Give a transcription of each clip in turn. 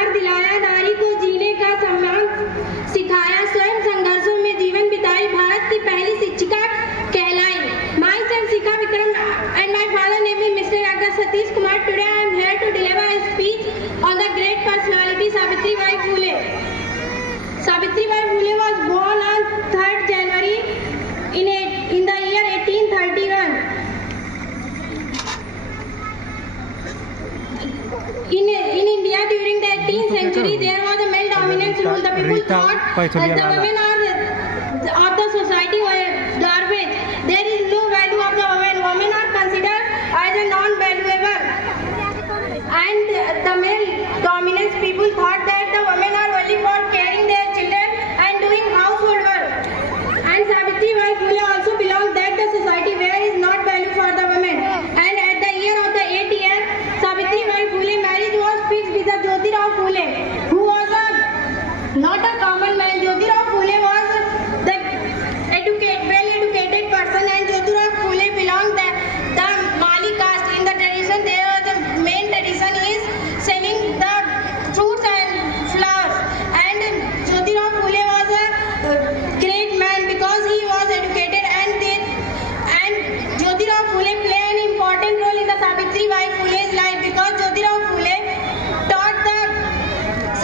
अधिकार दिलाया, नारी को जीने का सम्मान सिखाया, स्वयं संघर्षों में जीवन बिताई, भारत की पहली शिक्षिका कहलाई। My self Shikha Vikram and my father name is Mr. Dr. Satish Kumar. Today I am here to deliver a speech on the great personality Savitribai Phule. Savitribai Phule was born on 3rd January in the year 1831. In India during the 18th century there was a male dominance rule. The people thought that the women are of the society were garbage. There is no value of the women. Women are considered as a non-valuable. And the male dominance people thought that the women are only for caring their children and doing household work. And Savitribai Phule also belonged that the society where is not value for the women. And at the year of the 8th year, Savitribai Phule marriage was fixed with the Jyotirao Phule, who was not a common man. Jyotirao Phule was the well-educated person, and Jyotirao Phule belonged the Mali caste. In the tradition, there was the main tradition is selling the fruits and flowers. And Jyotirao Phule was a great man because he was educated, and Jyotirao Phule played an important role in the Savitribai Phule's life because Jyotirao Phule taught the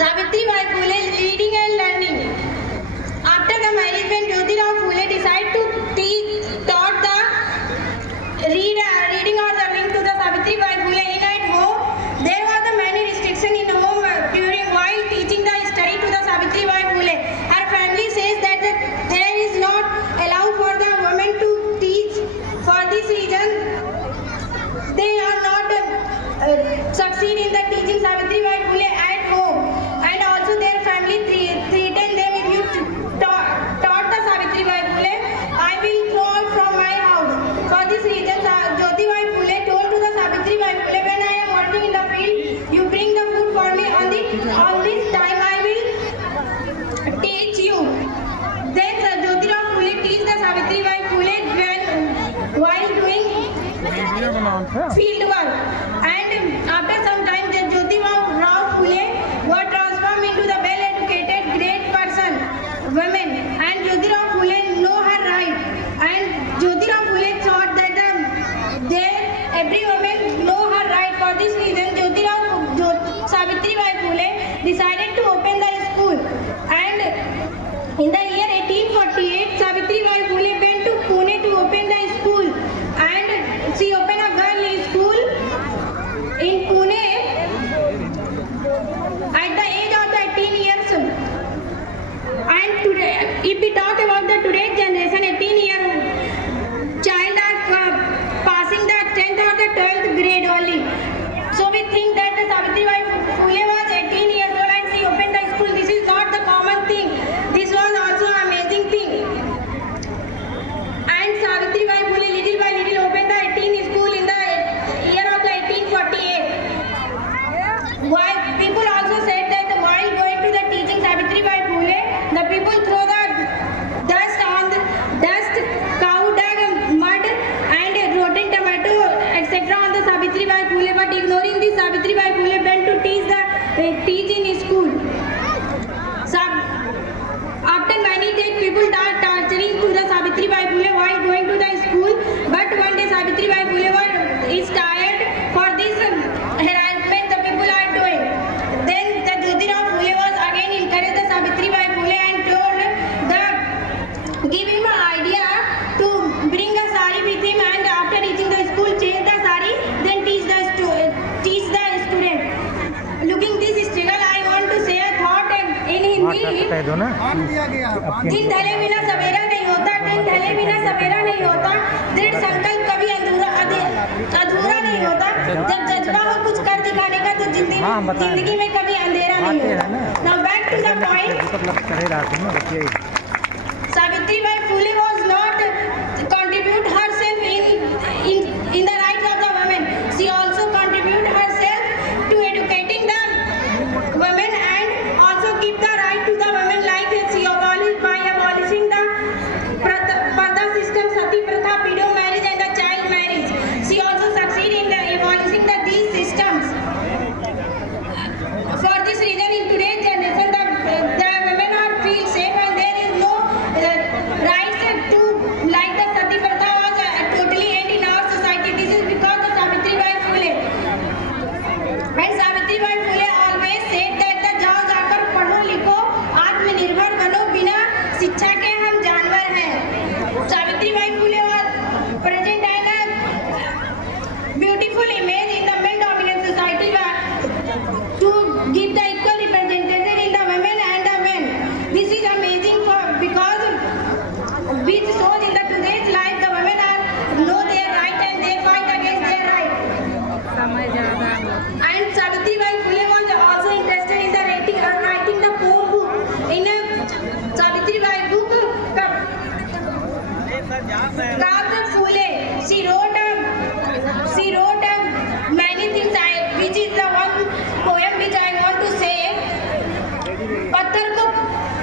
Savitribai Phule reading and learning. After the marriage, when Jyotirao Phule decided to taught the reading or the reading to the Savitribai Phule in at home, there was the many restriction in home while teaching the study to the Savitribai Phule. Her family says that there is not allowed for the women to teach. For this reason, they are not succeed in the teaching Savitribai Phule at home. And also their family threatened them, if you taught the Savitribai Phule, I will throw out from my house. For this reason, Jyotirao Phule told to the Savitribai Phule, when I am working in the field, you bring the food for me. On this time I will teach you. Then Jyotirao Phule teach the Savitribai Phule while doing field work. And after some time, Jyotirao Phule was transformed into the well-educated great person, women. And Jyotirao Phule know her right. And Jyotirao Phule thought that every woman know her right. For this reason, Savitribai Phule decided to open the school. And in the year 1848, Savitribai Phule went to Pune to open the school. And she opened a girl school in Pune at the age of 18 years. And today, if we talk about the today's generation, 18-year child are passing the 10th or the 12th grade only. So we think that the Savitribai Phule was 18 years old and she opened the school. This is not the common thing. This was also an amazing thing. And Savitribai Phule little by little opened the 18th school in the year of 1848. While people also said that while going to the teaching Savitribai Phule, the people throw the dust, cow dung, mud and rotten tomato, etc. on the Savitribai Phule, but ignoring this, Savitribai Phule went to teach in school. After many days, people are torturing to the Savitribai Phule while going to the school. But one day Savitribai Phule is tired for this harassment the people are doing. Then the Jyotirao Phule was again encouraged the Savitribai Phule and give him an idea to bring a sari with him, and after reaching the school, change the sari, then teach the student. Looking this struggle, I want to say a thought in Hindi. दिन ढले बिना सवेरा नहीं होता, दिन ढले बिना सवेरा नहीं होता, दृढ़ संकल्प कभी अधूरा नहीं होता, जब जज्बा हो कुछ कर दिखाने का तो जिंदगी में कभी अंधेरा नहीं होता. Now back to the point. Savitribai Phule was not contribute herself in the rights of the women. She also contribute herself to educating the women and also give the right to the women, like she abolished by abolishing the Pradha system, Sati Pratha, widow marriage and the child marriage. She also succeeded in abolishing these systems. For this reason, give the equal representation in the women and the men. This is amazing because which shows in the today's life the women are know their right and they fight against their right. And Savitribai Phule was also interested in the writing the poem book. In Savitribai book, Kavya Phule, she wrote many things, which is the one poem which I want to say.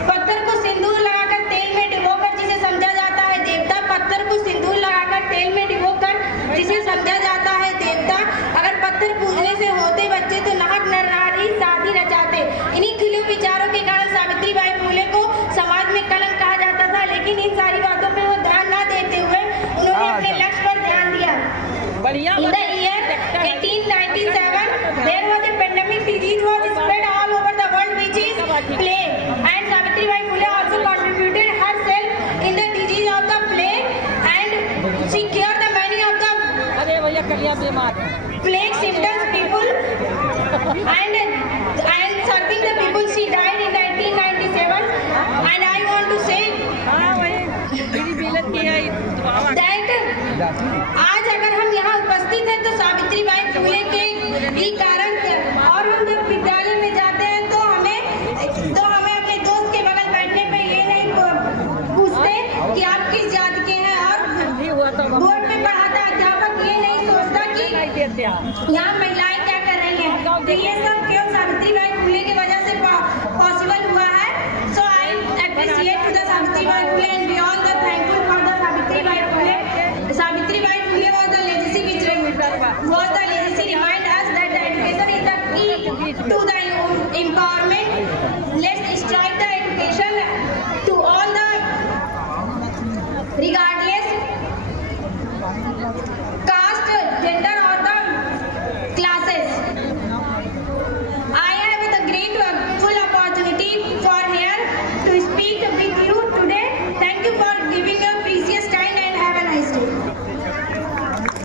पत्थर को सिंदूर लगाकर तेल में डुबोकर जिसे समझा जाता है देवता, पत्थर को सिंदूर लगाकर तेल में डुबोकर जिसे समझा जाता है देवता, अगर पत्थर पूजने से होते बच्चे तो नाहक नर नारी शादी रचाते। इन्हीं खुले विचारों के कारण सावित्रीबाई फुले को समाज में कलंक कहा जाता था, लेकिन इन सारी बातों पर वो ध्यान न देते हुए उन्होंने अपने लक्ष्य पर ध्यान दिया। In the year 1897, there was a pandemic disease was spread all over the world, which is plague, and Savitribai Phule also contributed herself in the disease of the plague, and she cured the many of the plague symptoms people, and serving the people. She died in 1997, and I want to say that आज अगर हम यहाँ उपस्थित हैं तो सावित्रीबाई फुले के ही कारण, और हम जब विद्यालय में जाते हैं तो हमें अपने दोस्त के बगल बैठने पे ये नहीं पूछते कि आप किस जाति के हैं, और बोर्ड पे पढ़ाता अध्यापक ये नहीं सोचता कि यहाँ महिलाएं क्या कर रही हैं। तो ये सब क्यों सावित्रीबाई फुले की वजह से पॉसिबल हुआ है। So I appreciate to the Savitribai Phule and we all the thankful for the Savitribai Phule. Savitribai Phule was the legacy remind us that the education is the key to the empowerment.